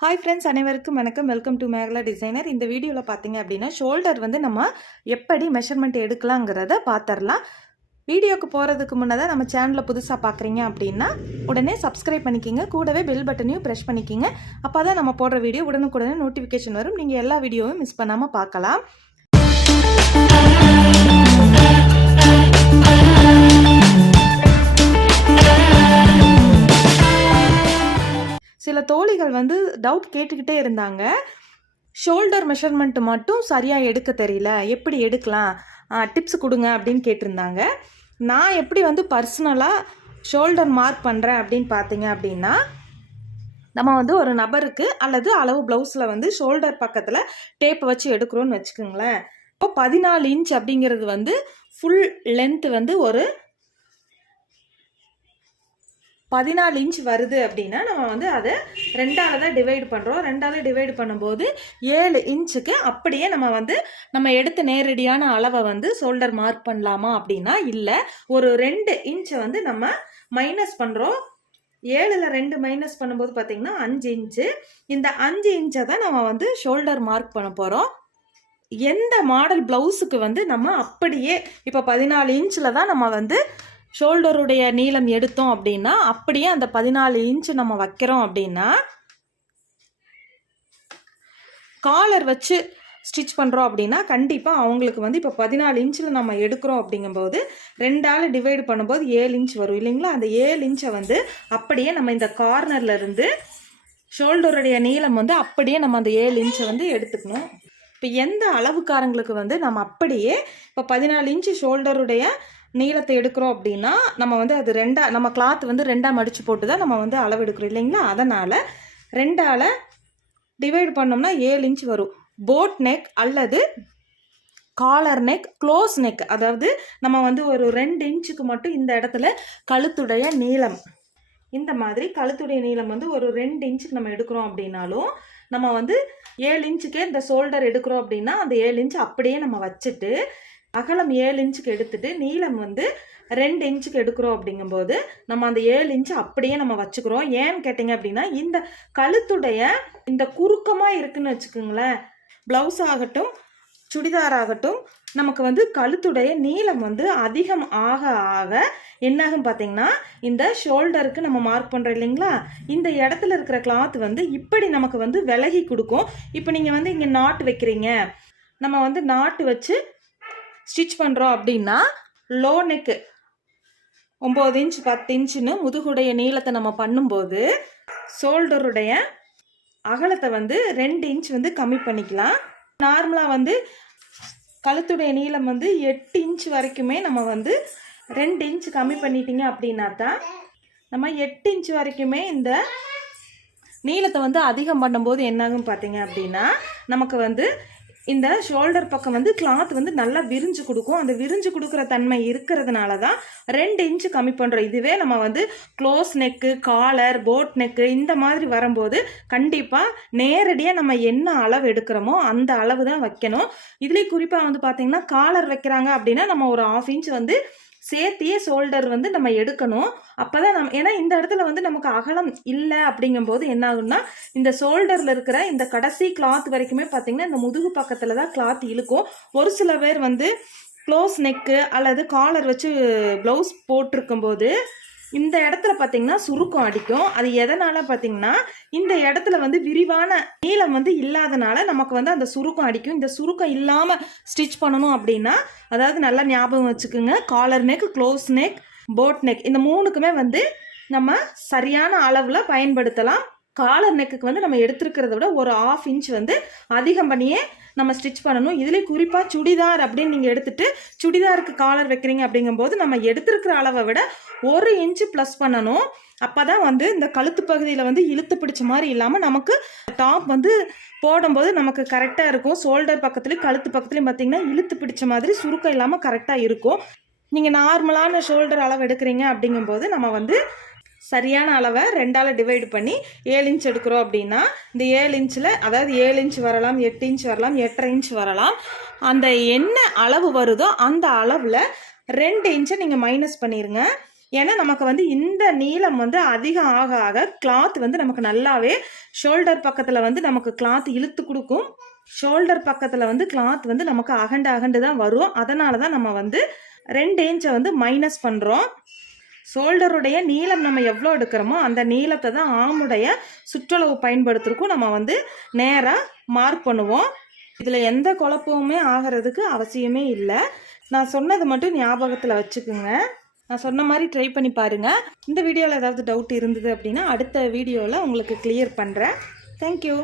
Hi friends, அனைவருக்கும் வணக்கம். Welcome to Mekala designer. இந்த வீடியோவில் பார்த்தீங்க அப்படின்னா ஷோல்டர் வந்து நம்ம எப்படி மெஷர்மெண்ட் எடுக்கலாங்கிறத பார்த்துடலாம். வீடியோக்கு போகிறதுக்கு முன்னதாக நம்ம சேனலில் புதுசாக பார்க்குறீங்க அப்படின்னா உடனே சப்ஸ்கிரைப் பண்ணிக்கிங்க. கூடவே பெல் பட்டனையும் ப்ரெஷ் பண்ணிக்கிங்க. அப்போ தான் நம்ம போடுற வீடியோ உடனுக்குடனே நோட்டிஃபிகேஷன் வரும். நீங்கள் எல்லா வீடியோவும் மிஸ் பண்ணாமல் பார்க்கலாம். சில தோழிகள் வந்து டவுட் கேட்டுக்கிட்டே இருந்தாங்க. ஷோல்டர் மெஷர்மெண்ட் மட்டும் சரியாக எடுக்க தெரியல, எப்படி எடுக்கலாம், டிப்ஸ் கொடுங்க அப்படின்னு கேட்டிருந்தாங்க. நான் எப்படி வந்து பர்சனலாக ஷோல்டர் மார்க் பண்ணுறேன் அப்படின்னு பார்த்தீங்க அப்படின்னா, நம்ம வந்து ஒரு நபருக்கு அல்லது அளவு ப்ளவுஸில் வந்து ஷோல்டர் பக்கத்தில் டேப் வச்சு எடுக்கிறோன்னு வச்சுக்கோங்களேன். இப்போ 14 இன்ச் அப்படிங்கிறது வந்து ஃபுல் லென்த் வந்து ஒரு 14 இன்ச் வருது அப்படின்னா நம்ம வந்து அதை 2ஆல் தான் டிவைட் பண்ணுறோம். 2ஆல் டிவைட் பண்ணும்போது 7 இன்ச்சுக்கு அப்படியே நம்ம எடுத்த நேரடியான அளவை வந்து ஷோல்டர் மார்க் பண்ணலாமா அப்படின்னா இல்லை. ஒரு 2 இன்ச்சை வந்து நம்ம மைனஸ் பண்ணுறோம். 7ல் 2 மைனஸ் பண்ணும்போது பார்த்தீங்கன்னா 5 இன்ச்சு. இந்த 5 இன்ச்சை தான் நம்ம வந்து ஷோல்டர் மார்க் பண்ண போகிறோம். எந்த மாடல் ப்ளவுஸுக்கு வந்து நம்ம அப்படியே இப்போ 14 இன்ச்சில் தான் நம்ம வந்து ஷோல்டருடைய நீளம் எடுத்தோம் அப்படின்னா அப்படியே அந்த 14 இன்ச்சு நம்ம வைக்கிறோம் அப்படின்னா, காலர் வச்சு ஸ்டிச் பண்ணுறோம் அப்படின்னா கண்டிப்பாக அவங்களுக்கு வந்து இப்போ 14 இன்ச்சில் நம்ம எடுக்கிறோம் அப்படிங்கும்போது 2ஆல் டிவைடு பண்ணும்போது 7 இன்ச் வரும் இல்லைங்களா. அந்த 7 இன்ச்சை வந்து அப்படியே நம்ம இந்த கார்னர்லேருந்து ஷோல்டருடைய நீளம் வந்து அப்படியே நம்ம அந்த 7 இன்ச்சை வந்து எடுத்துக்கணும். இப்போ எந்த அளவுக்காரங்களுக்கு வந்து நம்ம அப்படியே இப்போ 14 இன்ச்சு ஷோல்டருடைய நீளத்தை எடுக்கிறோம் அப்படின்னா நம்ம வந்து அது நம்ம கிளாத் வந்து 2ஆக மடித்து போட்டு தான் நம்ம வந்து அளவு எடுக்கிறோம் இல்லைங்களா. அதனால் 2ஆல் டிவைட் பண்ணோம்னா 7 இன்ச் வரும். போட் நெக் அல்லது காலர் நெக், க்ளோஸ் நெக், அதாவது நம்ம வந்து ஒரு 2 இன்ச்சுக்கு மட்டும் இந்த இடத்துல கழுத்துடைய நீளம், இந்த மாதிரி கழுத்துடைய நீளம் வந்து ஒரு 2 இன்ச்சுக்கு நம்ம எடுக்கிறோம் அப்படின்னாலும் நம்ம வந்து 7 இன்ச்சுக்கே இந்த ஷோல்டர் எடுக்கிறோம் அப்படின்னா அந்த 7 இன்ச் அப்படியே நம்ம வச்சுட்டு அகலம் 7 இன்ச்சுக்கு எடுத்துட்டு நீளம் வந்து 2 இன்ச்சுக்கு எடுக்கிறோம் அப்படிங்கும்போது நம்ம அந்த 7 இன்ச்சு அப்படியே நம்ம வச்சுக்கிறோம். ஏன்னு கேட்டிங்க அப்படின்னா இந்த கழுத்துடைய இந்த குறுக்கமாக இருக்குன்னு வச்சுக்கோங்களேன், ப்ளவுஸ் ஆகட்டும் சுடிதார் ஆகட்டும், நமக்கு வந்து கழுத்துடைய நீளம் வந்து அதிகம் ஆக ஆக என்னாகும் பார்த்தீங்கன்னா இந்த ஷோல்டருக்கு நம்ம மார்க் பண்ணுறோம் இல்லைங்களா, இந்த இடத்துல இருக்கிற கிளாத் வந்து இப்படி நமக்கு வந்து விலகி கொடுக்கும். இப்போ நீங்கள் வந்து இங்கே நாட்டு வைக்கிறீங்க, நம்ம வந்து நாட்டு வச்சு ஸ்டிச் பண்ணுறோம் அப்படின்னா லோ நெக்கு 9 இன்ச் 10 இன்ச்சுன்னு முதுகுடைய நீளத்தை நம்ம பண்ணும்போது ஷோல்டருடைய அகலத்தை வந்து 2 இன்ச் வந்து கம்மி பண்ணிக்கலாம். நார்மலாக வந்து கழுத்துடைய நீளம் வந்து 8 இன்ச் வரைக்குமே நம்ம வந்து 2 இன்ச் கம்மி பண்ணிட்டீங்க அப்படின்னா தான் நம்ம 8 இன்ச் வரைக்குமே இந்த நீளத்தை வந்து அதிகம் பண்ணும்போது என்னாகும் பார்த்தீங்க அப்படின்னா நமக்கு வந்து இந்த ஷோல்டர் பக்கம் வந்து கிளாத் வந்து நல்லா விரிஞ்சு கொடுக்கும். அந்த விரிஞ்சு கொடுக்குற தன்மை இருக்கிறதுனால தான் 2 இன்ச்சு கம்மி பண்ணுறோம். இதுவே நம்ம வந்து close neck, collar, boat neck இந்த மாதிரி வரும்போது கண்டிப்பாக நேரடியாக நம்ம என்ன அளவு எடுக்கிறோமோ அந்த அளவு தான் வைக்கணும். இதுலேயே குறிப்பாக வந்து பார்த்திங்கன்னா காலர் வைக்கிறாங்க அப்படின்னா நம்ம ஒரு 1/2 இன்ச் வந்து சேர்த்தியே ஷோல்டர் வந்து நம்ம எடுக்கணும். அப்போ தான் ஏன்னா இந்த இடத்துல வந்து நமக்கு அகலம் இல்லை அப்படிங்கும்போது என்ன ஆகும்னா இந்த ஷோல்டரில் இருக்கிற இந்த கடைசி கிளாத் வரைக்குமே பார்த்திங்கன்னா இந்த முதுகு பக்கத்தில் தான் கிளாத் இழுக்கும். ஒரு சில பேர் வந்து க்ளோஸ் நெக்கு அல்லது காலர் வச்சு ப்ளவுஸ் போட்டிருக்கும்போது இந்த இடத்துல பார்த்தீங்கன்னா சுருக்கம் அடிக்கும். அது எதனால் பார்த்தீங்கன்னா இந்த இடத்துல வந்து விரிவான நீளம் வந்து இல்லாதனால நமக்கு வந்து அந்த சுருக்கம் அடிக்கும். இந்த சுருக்கம் இல்லாமல் ஸ்டிச் பண்ணணும் அப்படின்னா, அதாவது நல்லா ஞாபகம் வச்சுக்கோங்க, collar neck, close neck, boat neck இந்த 3க்குமே வந்து நம்ம சரியான அளவில் பயன்படுத்தலாம். காலர் நெக்குக்கு வந்து நம்ம எடுத்துருக்கிறத விட ஒரு 1/2 இன்ச் வந்து அதிகம் பண்ணியே நம்ம ஸ்டிச் பண்ணணும். இதுலேயே குறிப்பாக சுடிதார் அப்படின்னு நீங்கள் எடுத்துகிட்டு சுடிதாருக்கு காலர் வைக்கிறீங்க அப்படிங்கும்போது நம்ம எடுத்துருக்கிற அளவை விட 1 இன்ச்சு ப்ளஸ் பண்ணணும். அப்போ தான் வந்து இந்த கழுத்து பகுதியில் வந்து இழுத்து பிடிச்ச மாதிரி இல்லாமல் நமக்கு டாப் வந்து போடும்போது நமக்கு கரெக்டாக இருக்கும். ஷோல்டர் பக்கத்துலேயும் கழுத்து பக்கத்துலேயும் பார்த்திங்கன்னா இழுத்து பிடிச்ச மாதிரி சுருக்கம் இல்லாமல் கரெக்டாக இருக்கும். நீங்கள் நார்மலான ஷோல்டர் அளவு எடுக்கிறீங்க அப்படிங்கும்போது நம்ம வந்து சரியான அளவை 2ஆல் டிவைடு பண்ணி 7 இன்ச் எடுக்கிறோம் அப்படின்னா இந்த 7 இன்ச்சில் அதாவது 7 இன்ச் வரலாம், 8 இன்ச் வரலாம், 8.5 இன்ச் வரலாம். அந்த என்ன அளவு வருதோ அந்த அளவில் 2 இன்ச்சை நீங்கள் மைனஸ் பண்ணிடுங்க. ஏன்னா நமக்கு வந்து இந்த நீளம் வந்து அதிகம் ஆக ஆக கிளாத் வந்து நமக்கு நல்லாவே ஷோல்டர் பக்கத்தில் வந்து நமக்கு கிளாத் இழுத்து கொடுக்கும். ஷோல்டர் பக்கத்தில் வந்து கிளாத் வந்து நமக்கு அகண்டு அகண்டு தான் வரும். அதனால தான் நம்ம வந்து 2 இன்ச்சை வந்து மைனஸ் பண்ணுறோம். ஷோல்டருடைய நீளம் நம்ம எவ்வளோ எடுக்கிறோமோ அந்த நீளத்தை தான் ஆமுடைய சுற்றளவு பயன்படுத்துறதுக்கும் நம்ம வந்து நேராக மார்க் பண்ணுவோம். இதில் எந்த குழப்பமுமே ஆகிறதுக்கு அவசியமே இல்லை. நான் சொன்னது மட்டும் ஞாபகத்தில் வச்சுக்குங்க. நான் சொன்ன மாதிரி ட்ரை பண்ணி பாருங்கள். இந்த வீடியோவில் ஏதாவது டவுட் இருந்தது அப்படின்னா அடுத்த வீடியோவில் உங்களுக்கு கிளியர் பண்ணுறேன். தேங்க்யூ.